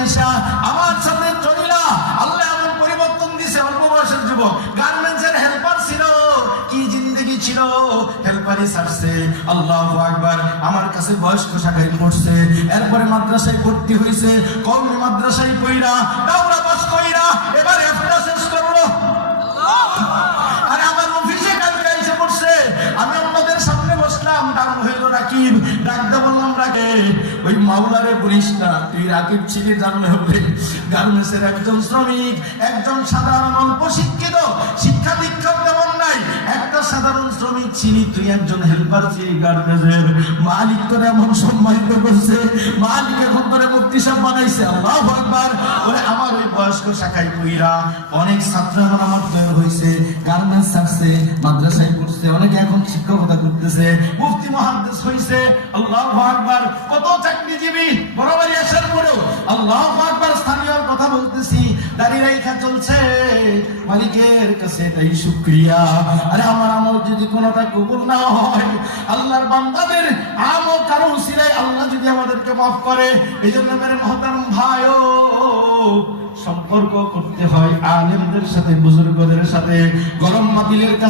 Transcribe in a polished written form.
আইসা আমার সাথে চলিলা। আল্লাহ এমন পরিবর্তন দিছে, অল্প বয়সের যুবক, গার্মেন্টসের হেল্পার ছিল, কি জিন্দেগি ছিল, হেল্পারি ছাড়ছে। আল্লাহু আকবার। আমার কাছে বয়স্ক শাখায় পড়ছে, এরপরে মাদ্রাসায় ভর্তি হয়েছে, কওমি মাদ্রাসায় পড়া, দাওরা পাস কইরা এবার এফটা শেষ করলো। আরে আমার অফিসে কালকে এসে পড়ছে, আমি আমাদের সামনে বসলাম, নাম হইল রাকিব। ডাকতে বললাম, রাকিব, ওই মাওলারে বলিস না, তুই রাকিব ছিলি জানলে হবে। গার্মেন্টসের একজন শ্রমিক, একজন সাধারণ অল্প শিক্ষিত, শিক্ষা দীক্ষা তেমন নাই, একটা সাধারণ শ্রমিক ছিলি, তুই একজন হেল্পার ছিলি গার্মেন্টসের। মালিক তোর এমন সম্মানিত করছে, মালিক এখন তোরে মুক্তি সব বানাইছে। আল্লাহু আকবার। ওরে আমার ওই বয়স্ক শাখায় কইরা অনেক ছাত্র এখন আমার তৈরি হয়েছে, গার্মেন্টস ছাড়ছে, মাদ্রাসায় পড়ছে, অনেকে এখন শিক্ষকতা করতেছে, মুফতি মুহাদ্দিস হইছে। আল্লাহু আকবার। কত চাকরিজীবী বরাবরই আসার পরেও আল্লাহু আকবার, স্থানীয় কথা বলতেছি, দাঁড়িয়ে রেখা চলছে, মালিকের কাছে তাই শুকরিয়া। আরে আমার আমল যদি কোনোটা কবুল না হয়, আল্লাহর বান্দাদের আমল কারো উসিলায় আল্লাহ যদি আমাদেরকে মাফ করে, এই জন্য মেরে মহতারাম ভাইও সম্পর্ক করতে হয় আলেমদের সাথে, বুজুর্গদের সাথে। গরম মাতিলের কাছে